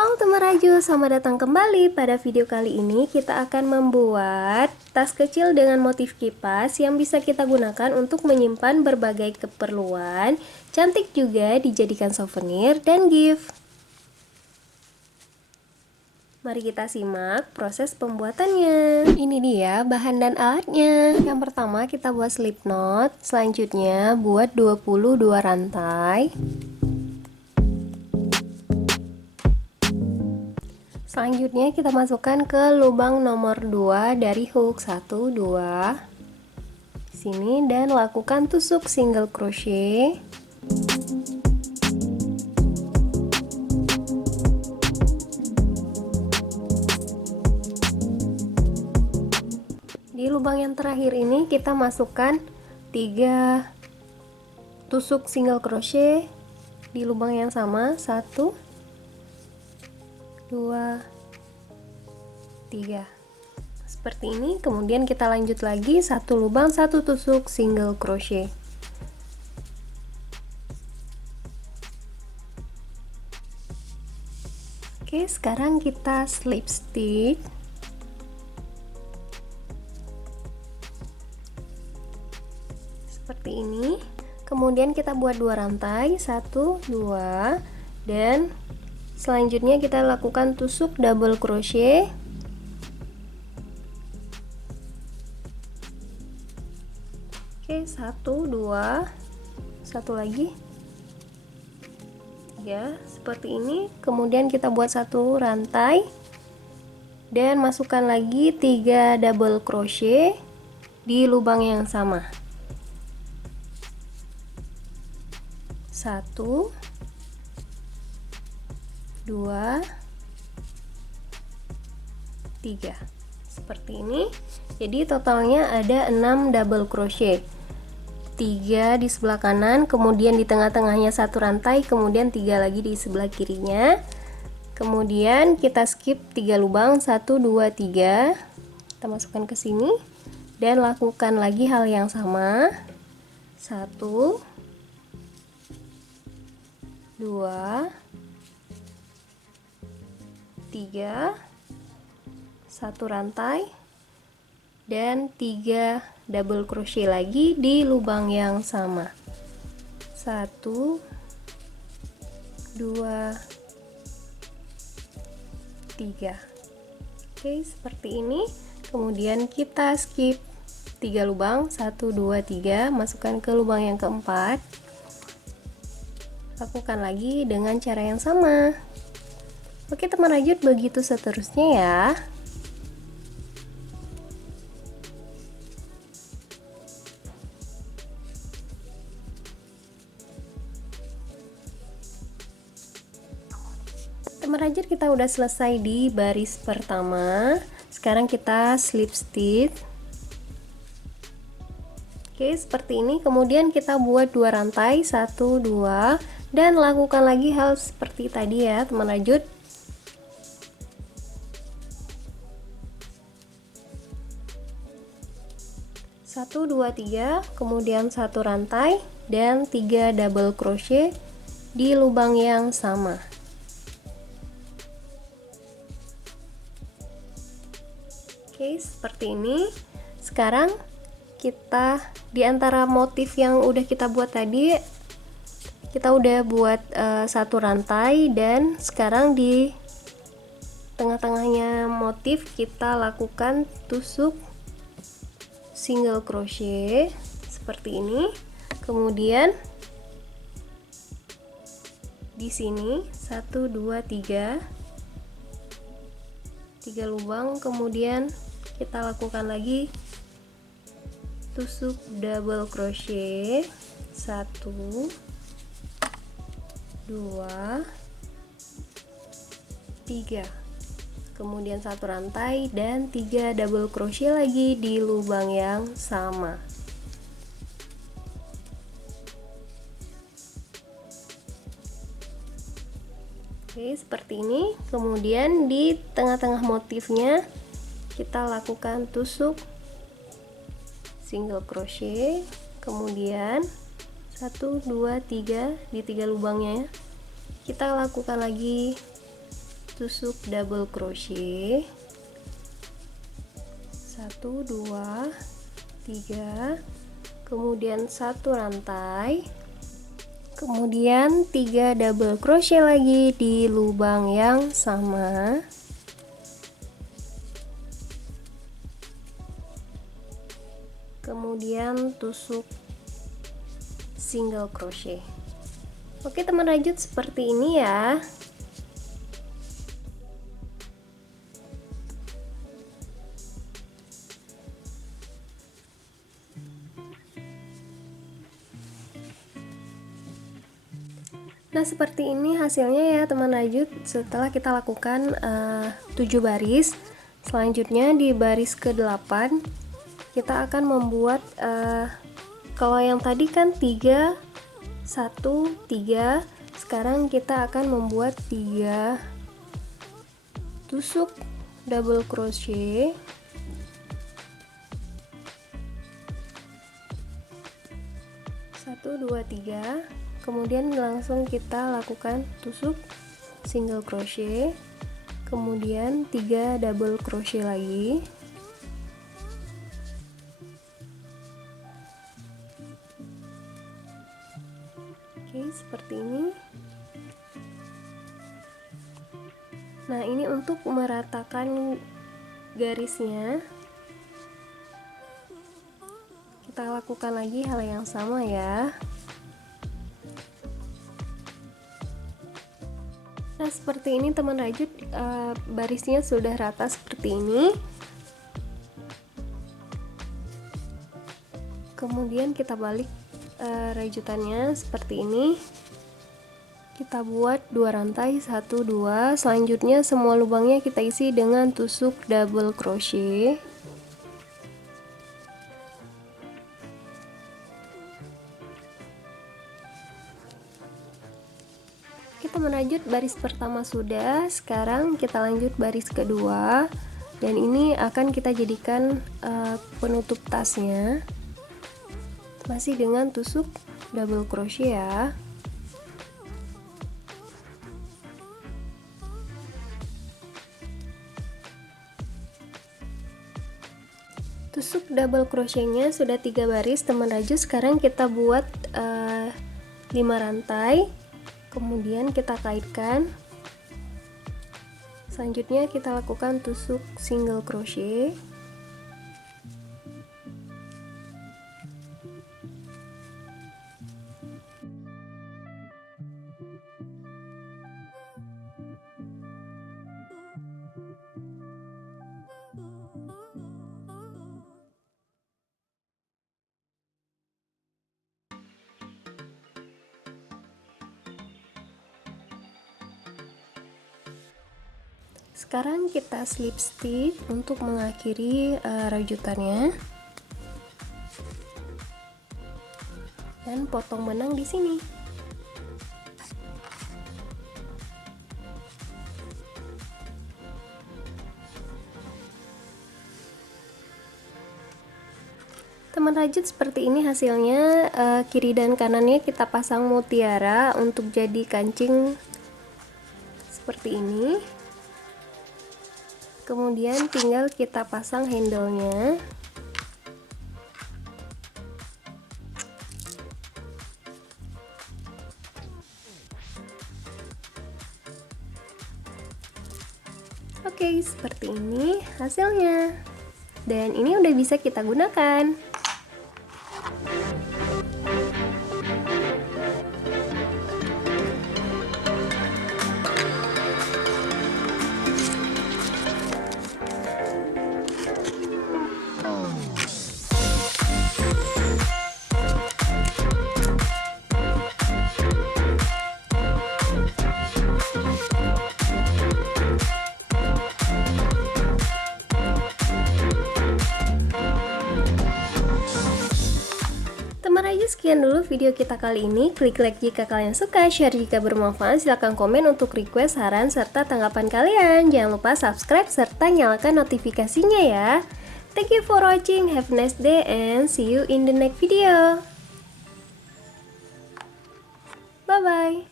Halo teman Raju, selamat datang kembali. Pada video kali ini kita akan membuat tas kecil dengan motif kipas yang bisa kita gunakan untuk menyimpan berbagai keperluan. Cantik juga dijadikan souvenir dan gift. Mari kita simak proses pembuatannya. Ini dia bahan dan alatnya. Yang pertama kita buat slip knot, selanjutnya buat 22 rantai. Selanjutnya kita masukkan ke lubang nomor 2 dari hook 1, 2 sini dan lakukan tusuk single crochet. Di lubang yang terakhir ini kita masukkan 3 tusuk single crochet di lubang yang sama, 1 2 3 seperti ini. Kemudian kita lanjut lagi, 1 lubang 1 tusuk single crochet. Oke, sekarang kita slip stitch. Seperti ini. Kemudian kita buat 2 rantai, 1 2 dan selanjutnya kita lakukan tusuk double crochet. Oke, 1 2 1 lagi 3 seperti ini. Kemudian kita buat 1 rantai dan masukkan lagi 3 double crochet di lubang yang sama. 1 2 3 seperti ini. Jadi totalnya ada 6 double crochet, 3 di sebelah kanan, kemudian di tengah-tengahnya 1 rantai, kemudian 3 lagi di sebelah kirinya. Kemudian kita skip 3 lubang, 1 2 3 kita masukkan ke sini dan lakukan lagi hal yang sama. 1 2 3 1 rantai dan 3 double crochet lagi di lubang yang sama. 1 2 3. Oke, seperti ini. Kemudian kita skip 3 lubang, 1 2 3 masukkan ke lubang yang keempat. Lakukan lagi dengan cara yang sama. Oke teman Rajut, begitu seterusnya ya. Teman Rajut, kita udah selesai di baris pertama. Sekarang kita slip stitch. Oke, seperti ini. Kemudian kita buat 2 rantai, 1 2 dan lakukan lagi hal seperti tadi ya teman Rajut. 1 2 3 kemudian 1 rantai dan 3 double crochet di lubang yang sama. Oke, seperti ini. Sekarang kita di antara motif yang udah kita buat tadi, kita udah buat 1 rantai dan sekarang di tengah-tengahnya motif kita lakukan tusuk single crochet seperti ini. Kemudian di sini 1 2 3 lubang, kemudian kita lakukan lagi tusuk double crochet 1 2 3 kemudian 1 rantai dan 3 double crochet lagi di lubang yang sama. Oke, seperti ini. Kemudian di tengah-tengah motifnya kita lakukan tusuk single crochet, kemudian 1 2 3 di 3 lubangnya kita lakukan lagi tusuk double crochet 1 2 3, kemudian 1 rantai, kemudian 3 double crochet lagi di lubang yang sama, kemudian tusuk single crochet. Oke teman rajut, seperti ini ya. Nah seperti ini hasilnya ya teman rajut, setelah kita lakukan 7 baris. Selanjutnya di baris ke-8 kita akan membuat kalau yang tadi kan 3 1 3, sekarang kita akan membuat 3 tusuk double crochet, 1 2 3, kemudian langsung kita lakukan tusuk single crochet, kemudian 3 double crochet lagi, oke seperti ini. Nah ini untuk meratakan garisnya, kita lakukan lagi hal yang sama ya. Nah seperti ini teman rajut, barisnya sudah rata seperti ini. Kemudian kita balik rajutannya seperti ini. Kita buat 2 rantai 1 2, selanjutnya semua lubangnya kita isi dengan tusuk double crochet. Kita merajut baris pertama sudah, sekarang kita lanjut baris kedua, dan ini akan kita jadikan penutup tasnya, masih dengan tusuk double crochet ya. Tusuk double crochetnya sudah 3 baris teman rajut. Sekarang kita buat 5 rantai, kemudian kita kaitkan. Selanjutnya kita lakukan tusuk single crochet, sekarang kita slip stitch untuk mengakhiri rajutannya, dan potong benang di sini. Teman rajut, seperti ini hasilnya. Kiri dan kanannya kita pasang mutiara untuk jadi kancing seperti ini. Kemudian tinggal kita pasang handle-nya. Oke, seperti ini hasilnya. Dan ini udah bisa kita gunakan. Sekian dulu video kita kali ini. Klik like jika kalian suka, share jika bermanfaat, silahkan komen untuk request, saran, serta tanggapan kalian. Jangan lupa subscribe serta nyalakan notifikasinya ya. Thank you for watching, have a nice day and see you in the next video. Bye bye.